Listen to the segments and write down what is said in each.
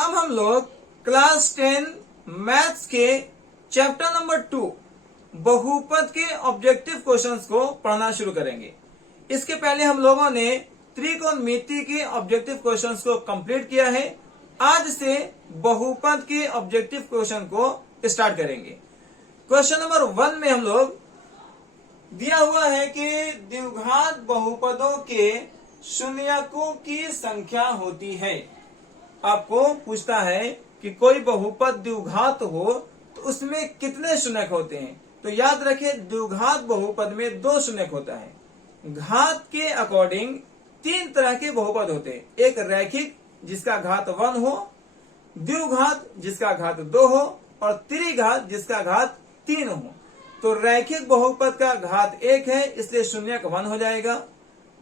अब हम लोग क्लास 10 मैथ्स के चैप्टर नंबर 2 बहुपद के ऑब्जेक्टिव क्वेश्चंस को पढ़ना शुरू करेंगे। इसके पहले हम लोगों ने त्रिकोणमिति के ऑब्जेक्टिव क्वेश्चंस को कंप्लीट किया है। आज से बहुपद के ऑब्जेक्टिव क्वेश्चन को स्टार्ट करेंगे। क्वेश्चन नंबर 1 में हम लोग दिया हुआ है कि द्विघात बहुपदों के शून्यकों की संख्या होती है। आपको पूछता है कि कोई बहुपद द्विघात हो तो उसमें कितने शून्यक होते हैं। तो याद रखिए, द्विघात बहुपद में 2 शून्यक होता है। घात के अकॉर्डिंग 3 तरह के बहुपद होते हैं। एक रैखिक जिसका घात 1 हो, द्विघात जिसका घात 2 हो और त्रिघात जिसका घात 3 हो। तो रैखिक बहुपद का घात 1 है, इसलिए शून्यक 1 हो जाएगा।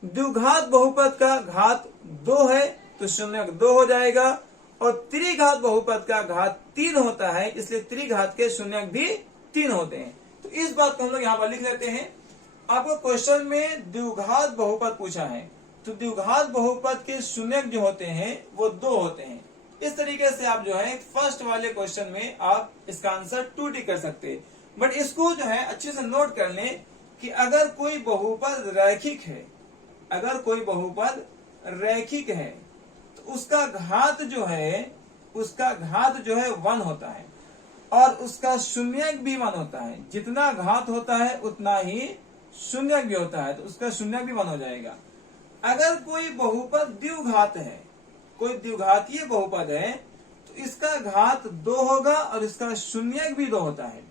द्विघात बहुपद का घात 2 है तो शून्यक 2 हो जाएगा। और त्रिघात बहुपद का घात 3 होता है, इसलिए त्रिघात के शून्यक भी 3 होते हैं। तो इस बात को हम लोग यहाँ पर लिख लेते हैं। आपको क्वेश्चन में द्विघात बहुपद पूछा है, तो द्विघात बहुपद के शून्यक जो होते हैं वो 2 होते हैं। इस तरीके से आप जो है फर्स्ट वाले क्वेश्चन में आप इसका आंसर 2 टिक कर सकते हैं। बट इसको जो है अच्छे से नोट कर लें कि अगर कोई बहुपद रैखिक है, अगर कोई बहुपद रैखिक है तो उसका घात जो है 1 होता है और उसका शून्यक भी 1 होता है। जितना घात होता है उतना ही शून्यक भी होता है, तो उसका शून्यक भी 1 हो जाएगा। अगर कोई बहुपद द्विघात है, कोई द्विघातीय बहुपद है, तो इसका घात 2 होगा और इसका शून्यक भी 2 होता है।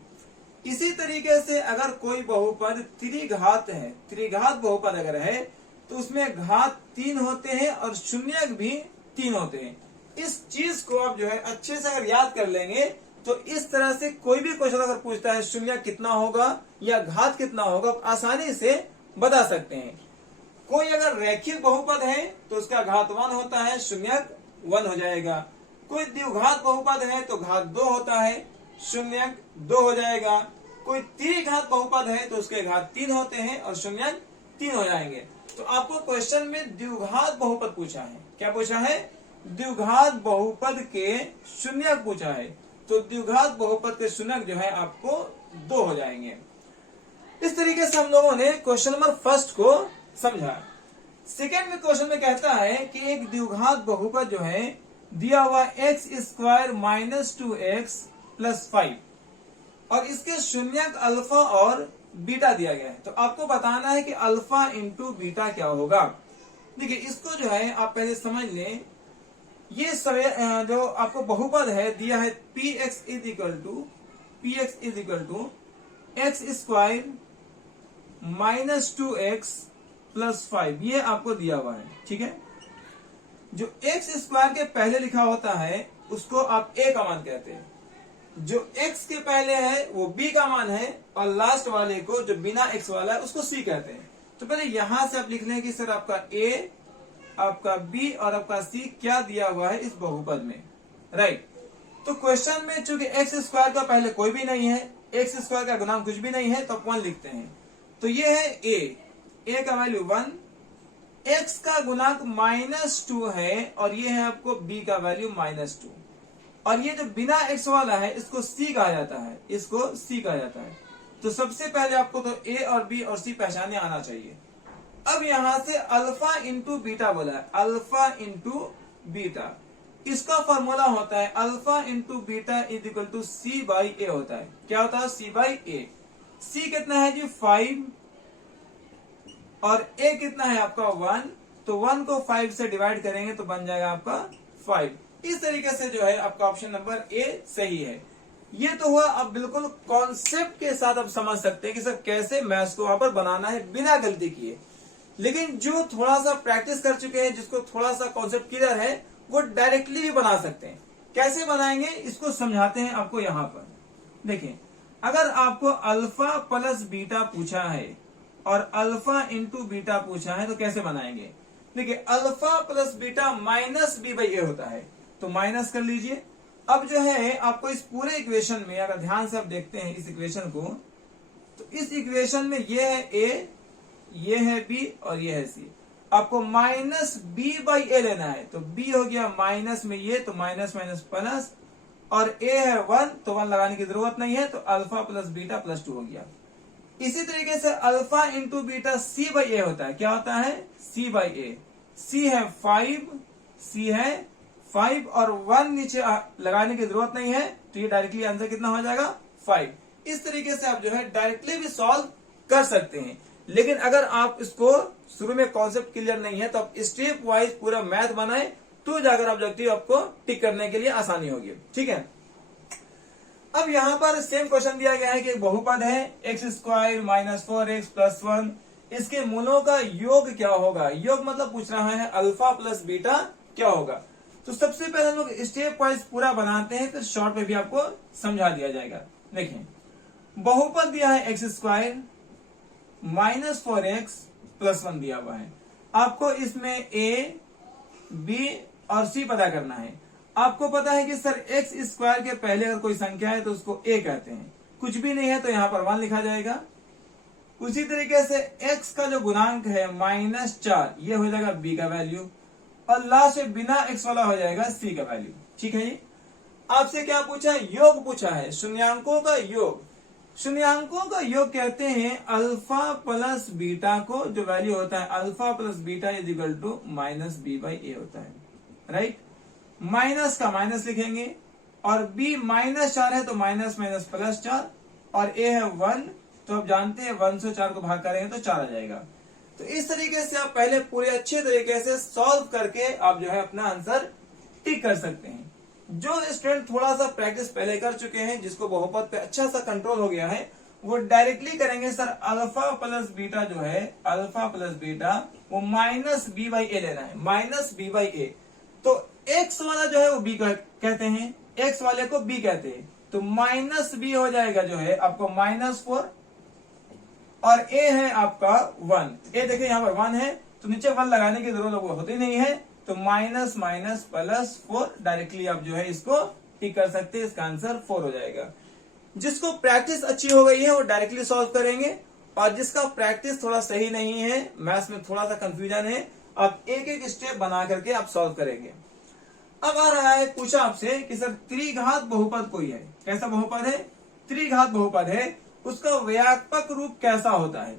इसी तरीके से अगर कोई बहुपद त्रिघात है, त्रिघात बहुपद अगर है तो उसमें घात 3 होते हैं और शून्यक भी 3 होते हैं। इस चीज को आप जो है अच्छे से अगर याद कर लेंगे तो इस तरह से कोई भी क्वेश्चन अगर पूछता है शून्यक कितना होगा या घात कितना होगा, आप आसानी से बता सकते हैं। कोई अगर रैखिक बहुपद है तो उसका घात 1 होता है, शून्यक 1 हो जाएगा। कोई द्विघात बहुपद है तो घात 2 होता है, शून्यक 2 हो जाएगा। कोई त्रिघात बहुपद है तो उसके घात 3 होते हैं और शून्यक 3 हो जाएंगे। तो आपको क्वेश्चन में द्विघात बहुपद पूछा है। क्या पूछा है? द्विघात बहुपद के शून्यक पूछा है। तो द्विघात बहुपद के शून्यक जो है आपको 2 हो जाएंगे। इस तरीके से हम लोगों ने क्वेश्चन नंबर 1 को समझा। सेकेंड में क्वेश्चन में कहता है कि एक द्विघात बहुपद जो है दिया हुआ x² - 2x + 5 और इसके शून्यक अल्फा और बीटा दिया गया है। तो आपको बताना है कि अल्फा इंटू बीटा क्या होगा। देखिए, इसको जो है आप पहले समझ लें। ये जो आपको बहुपद है दिया है px = x² - 2x + 5, ये आपको दिया हुआ है। ठीक है, जो x² के पहले लिखा होता है उसको आप a का मान कहते हैं, जो x के पहले है वो b का मान है और लास्ट वाले को जो बिना x वाला है उसको c कहते हैं। तो पहले यहां से आप लिख लें कि सर आपका a, आपका b और आपका c क्या दिया हुआ है इस बहुपद में, राइट। तो क्वेश्चन में चूंकि x² का पहले कोई भी नहीं है, x² का गुणांक कुछ भी नहीं है, तो आप 1 लिखते हैं। तो ये है a का वैल्यू 1, x का गुणांक -2 है और ये है आपको b का वैल्यू -2। और ये जो बिना x वाला है इसको c कहा जाता है, इसको c कहा जाता है। तो सबसे पहले आपको तो a और b और c पहचाने आना चाहिए। अब यहां से अल्फा इंटू बीटा बोला है, अल्फा इंटू बीटा। इसका फॉर्मूला होता है अल्फा इंटू बीटा = c/a होता है। क्या होता है? c/a। c कितना है जी? 5 और a कितना है आपका 1। तो 1 को 5 से डिवाइड करेंगे तो बन जाएगा आपका 5। इस तरीके से जो है आपका ऑप्शन नंबर ए सही है। ये तो हुआ। अब बिल्कुल कॉन्सेप्ट के साथ आप समझ सकते हैं कि सर कैसे मैथ्स को वहां पर बनाना है बिना गलती किए। लेकिन जो थोड़ा सा प्रैक्टिस कर चुके हैं, जिसको थोड़ा सा कॉन्सेप्ट क्लियर है, वो डायरेक्टली भी बना सकते हैं। कैसे बनाएंगे इसको समझाते हैं आपको यहाँ पर। देखिए, अगर आपको अल्फा प्लस बीटा पूछा है और अल्फा इंटू बीटा पूछा है तो कैसे बनाएंगे? देखिए, अल्फा प्लस बीटा -b/a होता है, तो माइनस कर लीजिए। अब जो है आपको इस पूरे इक्वेशन में अगर ध्यान से आप देखते हैं इस इक्वेशन को, तो इस इक्वेशन में ये है a, ये है b और ये है c। आपको माइनस बी बाई ए लेना है। तो बी हो गया माइनस में ये, तो माइनस माइनस प्लस, और ए है 1, तो 1 लगाने की जरूरत नहीं है, तो अल्फा प्लस बीटा प्लस 2 हो गया। इसी तरीके से alpha into beta c by a होता है। क्या होता है? सी बाई ए। सी है 5, सी है 5 और 1 नीचे लगाने की जरूरत नहीं है, तो ये डायरेक्टली आंसर कितना हो जाएगा? 5। इस तरीके से आप जो है डायरेक्टली भी सॉल्व कर सकते हैं। लेकिन अगर आप इसको शुरू में कॉन्सेप्ट क्लियर नहीं है तो आप स्टेप वाइज पूरा मैथ बनाए, तो जाकर ऑब्जेक्टिव आपको टिक करने के लिए आसानी होगी। ठीक है। अब यहाँ पर सेम क्वेश्चन दिया गया है कि एक बहुपद है x square minus 4x plus 1, इसके मूलों का योग क्या होगा? योग मतलब पूछ रहा है अल्फा प्लस बीटा क्या होगा। तो सबसे पहले हम लोग स्टेप वाइज पूरा बनाते हैं, फिर शॉर्ट में भी आपको समझा दिया जाएगा। देखिए, बहुपद दिया है x square minus 4x plus 1 दिया हुआ है। आपको इसमें ए, बी और सी पता करना है। आपको पता है कि सर एक्स स्क्वायर के पहले अगर कोई संख्या है तो उसको ए कहते हैं, कुछ भी नहीं है तो यहाँ पर 1 लिखा जाएगा। उसी तरीके से एक्स का जो गुणांक है -4, ये हो जाएगा बी का वैल्यू, और लास्ट में बिना एक्स वाला हो जाएगा सी का वैल्यू। ठीक है जी। आपसे क्या पूछा है? योग पूछा है, शून्यांकों का योग। शून्यांकों का योग कहते हैं अल्फा प्लस बीटा को, जो वैल्यू होता है alpha plus beta is equal to minus b by a होता है। राइट। माइनस का माइनस लिखेंगे, और b -4 है तो माइनस माइनस प्लस 4, और a है 1, तो आप जानते हैं 1 से 4 को भाग करेंगे तो 4 आ जाएगा। तो इस तरीके से आप पहले पूरे अच्छे तरीके से सॉल्व करके आप जो है अपना आंसर टिक कर सकते हैं। जो स्टूडेंट थोड़ा सा प्रैक्टिस पहले कर चुके हैं, जिसको बहुपद पे अच्छा सा कंट्रोल हो गया है, वो डायरेक्टली करेंगे सर अल्फा प्लस बीटा जो है, अल्फा प्लस बीटा वो माइनस बी बाई ए लेना है, माइनस बी बाई ए। तो x वाला जो है वो b कहते हैं, x वाले को b कहते हैं, तो माइनस बी हो जाएगा जो है आपको -4, और a है आपका 1। a देखिए यहाँ पर 1 है तो नीचे 1 लगाने की जरूरत होती नहीं है, तो माइनस माइनस प्लस 4 डायरेक्टली आप जो है इसको टिक कर सकते हैं। इसका आंसर 4 हो जाएगा। जिसको प्रैक्टिस अच्छी हो गई है वो डायरेक्टली सॉल्व करेंगे, और जिसका प्रैक्टिस थोड़ा सही नहीं है, मैथ्स में थोड़ा सा कंफ्यूजन है, आप एक एक स्टेप बना करके आप सॉल्व करेंगे। अब आ रहा है, पूछा आपसे कि सर त्रिघात बहुपद कोई है, कैसा बहुपद है? त्रिघात बहुपद है, उसका व्यापक रूप कैसा होता है?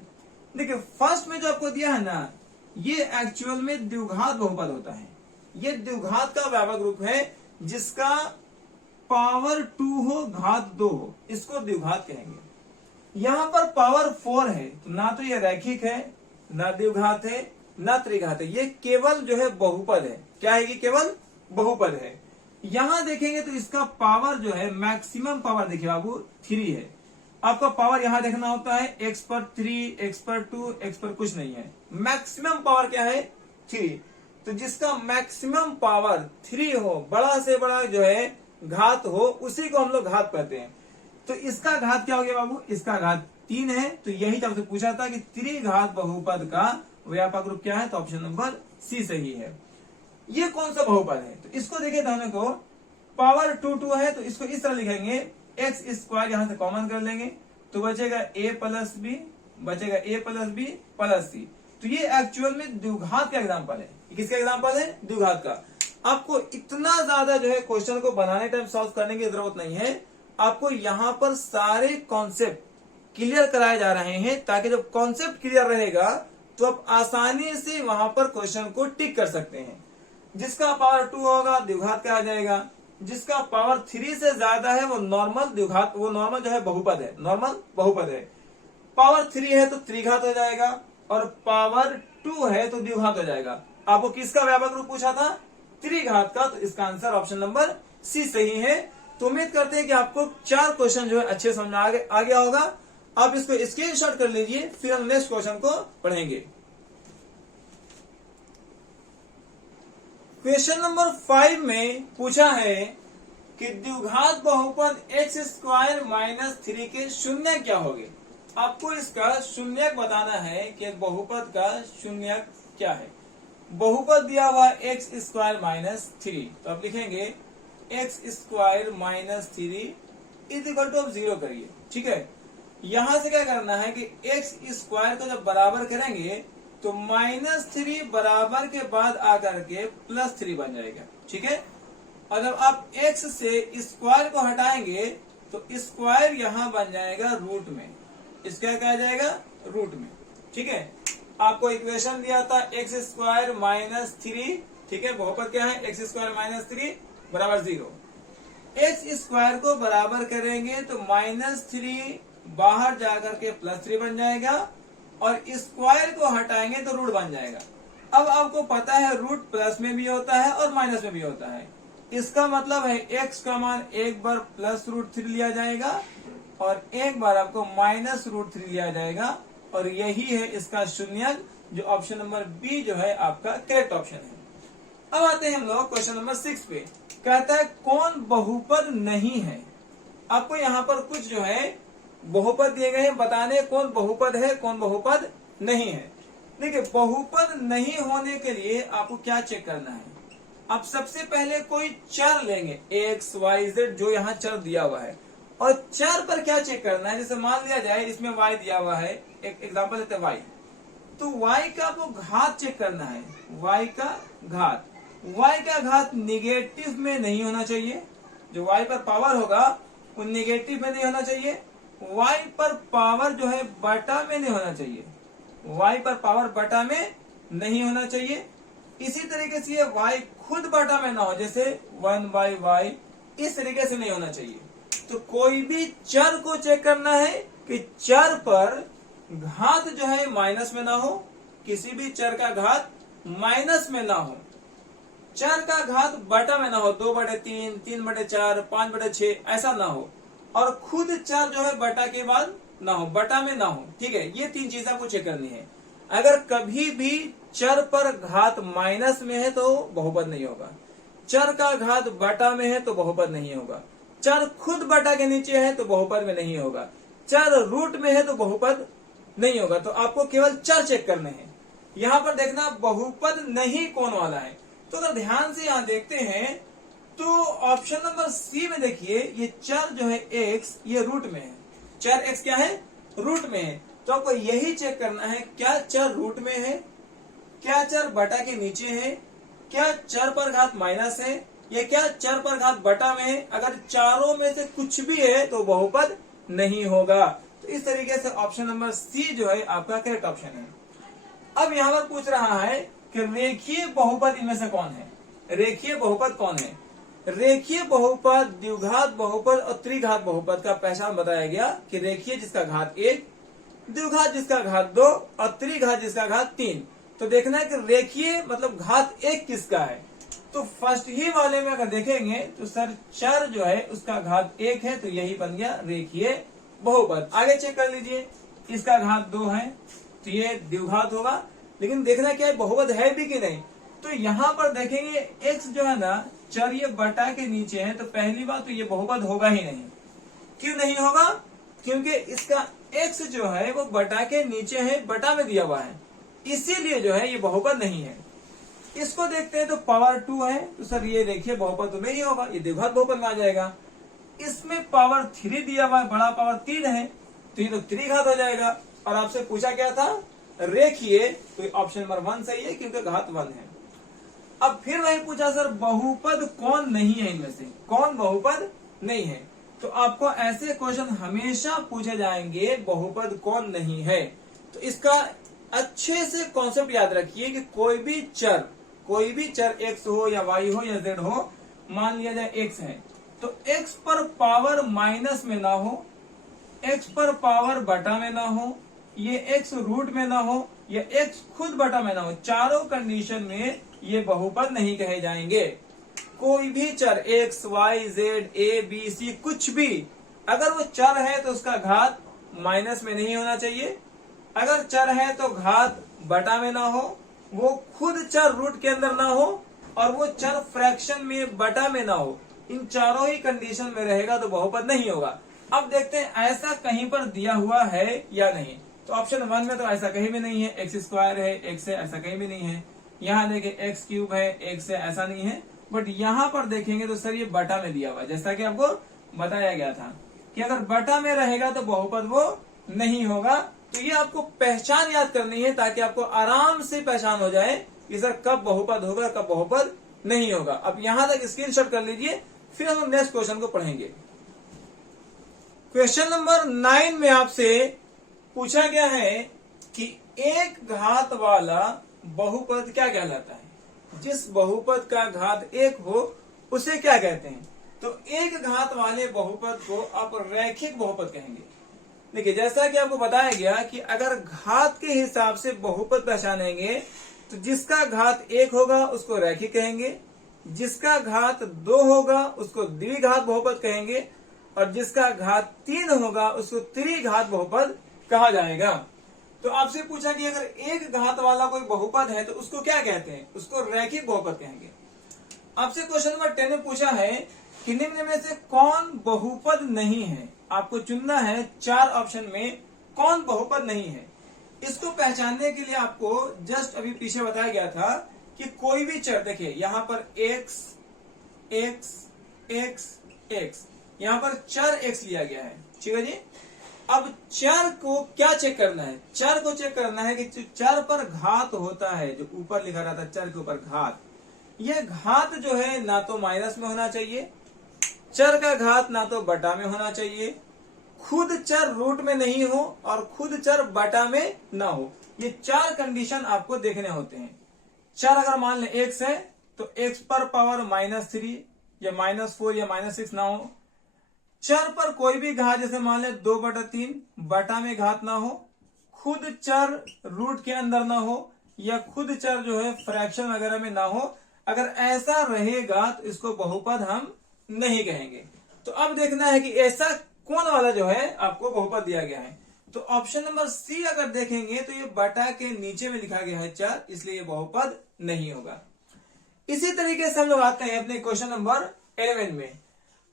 देखिए, फर्स्ट में जो आपको दिया है ना, ये एक्चुअल में द्विघात बहुपद होता है। ये द्विघात का व्यापक रूप है, जिसका पावर 2 हो, घात 2 हो, इसको द्विघात कहेंगे। यहां पर पावर 4 है, तो ना तो ये रैखिक है, ना द्विघात है, ना त्रिघात है, ये केवल जो है बहुपद है। क्या है? ये केवल बहुपद है। यहां देखेंगे तो इसका पावर जो है मैक्सिमम पावर, देखिए बाबू 3 है। आपका पावर यहां देखना होता है x पर 3, x पर 2, x पर कुछ नहीं है। मैक्सिमम पावर क्या है? 3। तो जिसका मैक्सिमम पावर 3 हो, बड़ा से बड़ा जो है घात हो, उसी को हम लोग घात कहते हैं। तो इसका घात क्या हो गया बाबू? इसका घात 3 है। तो यही आपसे पूछा था कि त्रिघात बहुपद का व्यापक रूप क्या है, तो ऑप्शन नंबर सी सही है। ये कौन सा बहुपद है? तो इसको देखिए दोनों को, पावर 2 है, तो इसको इस तरह लिखेंगे, एक्स स्क्वायर यहां से कॉमन कर लेंगे, तो बचेगा a प्लस बी, बचेगा a प्लस बी प्लस सी। तो ये एक्चुअल में द्विघात का एग्जांपल है। किसका एग्जांपल है? द्विघात का। आपको इतना ज्यादा जो है क्वेश्चन को बनाने टाइम सॉल्व करने की जरूरत नहीं है। आपको यहाँ पर सारे कॉन्सेप्ट क्लियर कराए जा रहे हैं, ताकि जब कॉन्सेप्ट क्लियर रहेगा तो आप आसानी से वहां पर क्वेश्चन को टिक कर सकते हैं। जिसका पावर 2 होगा द्विघात कहा जाएगा, जिसका पावर 3 से ज्यादा है वो नॉर्मल द्विघात, वो नॉर्मल जो है बहुपद है, नॉर्मल बहुपद है। पावर 3 है तो त्रिघात हो जाएगा, और पावर 2 है तो द्विघात हो जाएगा। आपको किसका व्यापक रूप पूछा था? त्रिघात का। तो इसका आंसर ऑप्शन नंबर सी सही है। तो उम्मीद करते हैं कि आपको 4 क्वेश्चन जो है अच्छे समझ में आ गया होगा। आप इसको स्क्रीनशॉट कर लीजिए, फिर हम नेक्स्ट क्वेश्चन को पढ़ेंगे। क्वेश्चन नंबर 5 में पूछा है कि द्विघात बहुपद एक्स स्क्वायर माइनस 3 के शून्य क्या होंगे। आपको इसका शून्यक बताना है कि एक बहुपद का शून्यक क्या है। बहुपद दिया हुआ एक्स स्क्वायर माइनस 3, तो आप लिखेंगे x square minus 3 is equal to, आप 0 करिए। ठीक है। यहां से क्या करना है कि एक्स स्क्वायर को जब बराबर करेंगे तो -3 बराबर के बाद आकर के +3 बन जाएगा। ठीक है, और जब आप x से स्क्वायर को हटाएंगे तो स्क्वायर यहां बन जाएगा रूट में, इसका क्या आ जाएगा रूट में। ठीक है, आपको इक्वेशन दिया था x² -3, ठीक है, बहुपद क्या है x² -3 बराबर 0। x² को बराबर करेंगे तो -3 बाहर जाकर के +3 बन जाएगा और स्क्वायर को हटाएंगे तो रूट बन जाएगा। अब आपको पता है रूट प्लस में भी होता है और माइनस में भी होता है, इसका मतलब है x का मान एक बार +√3 लिया जाएगा और एक बार आपको -√3 लिया जाएगा, और यही है इसका शून्यक, जो ऑप्शन नंबर बी जो है आपका करेक्ट ऑप्शन है। अब आते हैं हम लोग क्वेश्चन नंबर 6 पे। कहता है कौन बहुपद नहीं है। आपको यहाँ पर कुछ जो है बहुपद दिए गए हैं, बताने कौन बहुपद है कौन बहुपद नहीं है। देखिए, बहुपद नहीं होने के लिए आपको क्या चेक करना है। आप सबसे पहले कोई चर लेंगे x, y, z, जो यहाँ चर दिया हुआ है, और चर पर क्या चेक करना है। जैसे मान लिया जाए इसमें y दिया हुआ है, एक एग्जांपल देते हैं y, तो y का आपको घात चेक करना है। y का घात निगेटिव में नहीं होना चाहिए, जो y पर पावर होगा वो निगेटिव में नहीं होना चाहिए। y पर पावर जो है बटा में नहीं होना चाहिए, y पर पावर बटा में नहीं होना चाहिए। इसी तरीके से ये y खुद बटा में ना हो, जैसे 1/y, इस तरीके से नहीं होना चाहिए। तो कोई भी चर को चेक करना है कि चर पर घात जो है माइनस में ना हो, किसी भी चर का घात माइनस में ना हो, चर का घात बटा में ना हो, 2/3, 3/4, 5/6 ऐसा ना हो, और खुद चर जो है बटा के बाद ना हो, बटा में ना हो। ठीक है, ये 3 चीजें आपको चेक करनी है। अगर कभी भी चर पर घात माइनस में है तो बहुपद नहीं होगा, चर का घात बटा में है तो बहुपद नहीं होगा, चर खुद बटा के नीचे है तो बहुपद में नहीं होगा, चर रूट में है तो बहुपद नहीं होगा। तो आपको केवल चर चेक करने हैं। यहाँ पर देखना बहुपद नहीं कौन वाला है। तो अगर ध्यान से यहाँ देखते हैं तो ऑप्शन नंबर सी में देखिए, ये चर जो है x, ये रूट में है, चर x क्या है रूट में है। तो आपको यही चेक करना है, क्या चर रूट में है, क्या चर बटा के नीचे है, क्या चर पर घात माइनस है, या क्या चर पर घात बटा में है। अगर चारों में से कुछ भी है तो बहुपद नहीं होगा। तो इस तरीके से ऑप्शन नंबर सी जो है आपका करेक्ट ऑप्शन है। अब यहाँ पर पूछ रहा है कि रेखीय बहुपद इनमें से कौन है। रेखीय बहुपद कौन है। रेखीय बहुपद, द्विघात बहुपद और त्रिघात बहुपद का पहचान बताया गया कि रेखीय जिसका घात 1, द्विघात जिसका घात 2 और त्रिघात जिसका घात 3। तो देखना है कि रेखीय मतलब घात 1 किसका है। तो फर्स्ट ही वाले में अगर देखेंगे तो सर चर जो है उसका घात 1 है, तो यही बन गया रेखीय बहुपद। आगे चेक कर लीजिए, इसका घात 2 है तो ये द्विघात होगा, लेकिन देखना क्या है बहुपद है भी कि नहीं। तो यहाँ पर देखेंगे x जो है ना चर ये बटा के नीचे है, तो पहली बात तो ये बहुपद होगा ही नहीं। क्यों नहीं होगा, क्योंकि इसका x जो है वो बटा के नीचे है, बटा में दिया हुआ है, इसीलिए जो है ये बहुपद नहीं है। इसको देखते हैं तो पावर 2 है, तो सर ये देखिए बहुपद तो नहीं होगा, ये द्विघात बहुपद में आ जाएगा। इसमें पावर 3 दिया हुआ है, बड़ा पावर 3 है, तो ये तो त्रिघात हो जाएगा। और आपसे पूछा क्या था रेखीय, तो ऑप्शन नंबर 1 सही है क्योंकि घात 1 है। अब फिर वही पूछा सर बहुपद कौन नहीं है, इनमें से कौन बहुपद नहीं है। तो आपको ऐसे क्वेश्चन हमेशा पूछे जाएंगे बहुपद कौन नहीं है। तो इसका अच्छे से कॉन्सेप्ट याद रखिए कि कोई भी चर x हो या y हो या z हो, मान लिया जाए x है तो x पर पावर माइनस में ना हो, x पर पावर बटा में ना हो, ये x रूट में ना हो, या x खुद बटा में ना हो, चारों कंडीशन में ये बहुपद नहीं कहे जाएंगे। कोई भी चर x, y, z, a, b, c कुछ भी अगर वो चर है तो उसका घात माइनस में नहीं होना चाहिए, अगर चर है तो घात बटा में ना हो, वो खुद चर रूट के अंदर ना हो, और वो चर फ्रैक्शन में बटा में ना हो। इन चारों ही कंडीशन में रहेगा तो बहुपद नहीं होगा। अब देखते हैं ऐसा कहीं पर दिया हुआ है या नहीं। तो ऑप्शन 1 में तो ऐसा कहीं भी नहीं है, x² है, x है, ऐसा कहीं भी नहीं है। यहाँ देखिए x³ है, x है, ऐसा नहीं है। बट यहाँ पर देखेंगे तो सर ये बटा में दिया हुआ है, जैसा कि आपको बताया गया था कि अगर बटा में रहेगा तो बहुपद वो नहीं होगा, तो ये आपको पहचान याद करनी है ताकि आपको आराम से पहचान हो जाए कि सर कब बहुपद होगा कब बहुपद नहीं होगा। अब यहां तक स्क्रीनशॉट कर लीजिए, फिर हम नेक्स्ट क्वेश्चन को पढ़ेंगे। क्वेश्चन नंबर 9 में आपसे पूछा गया है कि एक घात वाला बहुपद क्या कहलाता है। जिस बहुपद का घात 1 हो उसे क्या कहते हैं। तो एक घात वाले बहुपद को आप रैखिक बहुपद कहेंगे। देखिए, जैसा कि आपको बताया गया कि अगर घात के हिसाब से बहुपद पहचानेंगे तो जिसका घात 1 होगा उसको रैखिक कहेंगे, जिसका घात 2 होगा उसको द्विघात बहुपद कहेंगे, और जिसका घात 3 होगा उसको त्रिघात बहुपद कहा जाएगा। तो आपसे पूछा कि अगर एक घात वाला कोई बहुपद है तो उसको क्या कहते हैं, उसको रैखिक बहुपद कहेंगे। आपसे क्वेश्चन नंबर 10 में पूछा है कि निम्न में से कौन बहुपद नहीं है। आपको चुनना है 4 ऑप्शन में कौन बहुपद नहीं है। इसको पहचानने के लिए आपको जस्ट अभी पीछे बताया गया था कि कोई भी चर, देखिए यहाँ पर x x x x, यहाँ पर चर x लिया गया है, ठीक है जी। अब चर को क्या चेक करना है, चर को चेक करना है कि चर पर घात होता है, जो ऊपर लिखा रहता है चर के ऊपर घात, ये घात जो है ना तो माइनस में होना चाहिए, चर का घात ना तो बटा में होना चाहिए, खुद चर रूट में नहीं हो और खुद चर बटा में ना हो। ये 4 कंडीशन आपको देखने होते हैं। चर अगर मान लें x है तो x पर पावर -3 या -4 या -6 ना हो। चर पर कोई भी घात, जैसे मान लें 2/3, बटा में घात ना हो, खुद चर रूट के अंदर ना हो, या खुद चर जो है फ्रैक्शन वगैरह में ना हो। अगर ऐसा रहेगा तो इसको बहुपद हम नहीं कहेंगे। तो अब देखना है कि ऐसा कौन वाला जो है आपको बहुपद दिया गया है। तो ऑप्शन नंबर सी अगर देखेंगे तो ये बटा के नीचे में लिखा गया है चर, इसलिए ये बहुपद नहीं होगा। इसी तरीके से हम लोग आते हैं अपने क्वेश्चन नंबर 11 में।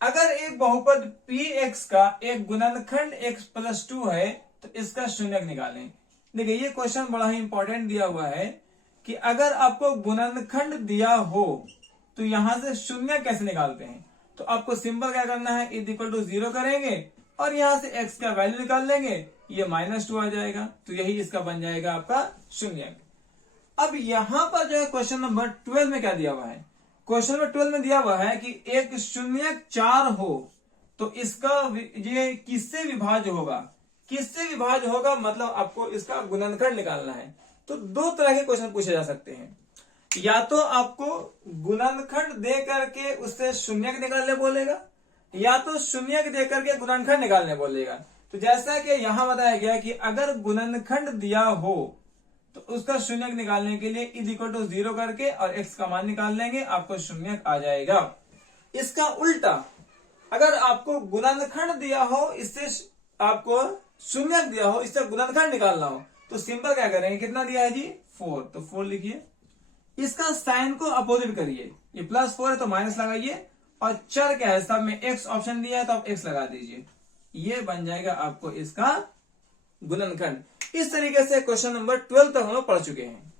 अगर एक बहुपद px का एक गुणनखंड x+2 है तो इसका शून्यक निकालें। देखिए, ये क्वेश्चन बड़ा ही इंपॉर्टेंट दिया हुआ है कि अगर आपको गुणनखंड दिया हो तो यहां से शून्य कैसे निकालते हैं। तो आपको सिंपल क्या करना है, =0 करेंगे और यहां से x का वैल्यू निकाल लेंगे, ये -2 आ जाएगा, तो यही इसका बन जाएगा आपका शून्यक। अब यहां पर जो है क्वेश्चन नंबर 12 में क्या दिया हुआ है, क्वेश्चन नंबर 12 में दिया हुआ है कि एक शून्यक 4 हो तो इसका ये किससे विभाज्य होगा। किससे विभाज्य होगा मतलब आपको इसका गुणनखंड निकालना है। तो 2 तरह के क्वेश्चन पूछे जा सकते हैं, या तो आपको गुणनखंड दे करके उससे शून्यक निकालने बोलेगा, या तो शून्यक दे करके गुणनखंड निकालने बोलेगा। तो जैसा कि यहां बताया गया कि अगर गुणनखंड दिया हो तो उसका शून्यक निकालने के लिए =0 करके और x का मान निकाल लेंगे, आपको शून्यक आ जाएगा। इसका उल्टा, अगर आपको गुणनखंड दिया हो, इससे आपको शून्यक दिया हो, इससे गुणनखंड निकालना हो, तो सिंपल क्या करेंगे, कितना दिया है जी 4, तो 4 लिखिए। इसका साइन को अपोजिट करिए, ये +4 है तो माइनस लगाइए, और चर क्या है, सब में x ऑप्शन दिया है तो आप x लगा दीजिए, ये बन जाएगा आपको इसका गुणनखंड। इस तरीके से क्वेश्चन नंबर 12 तक हम लोग पढ़ चुके हैं।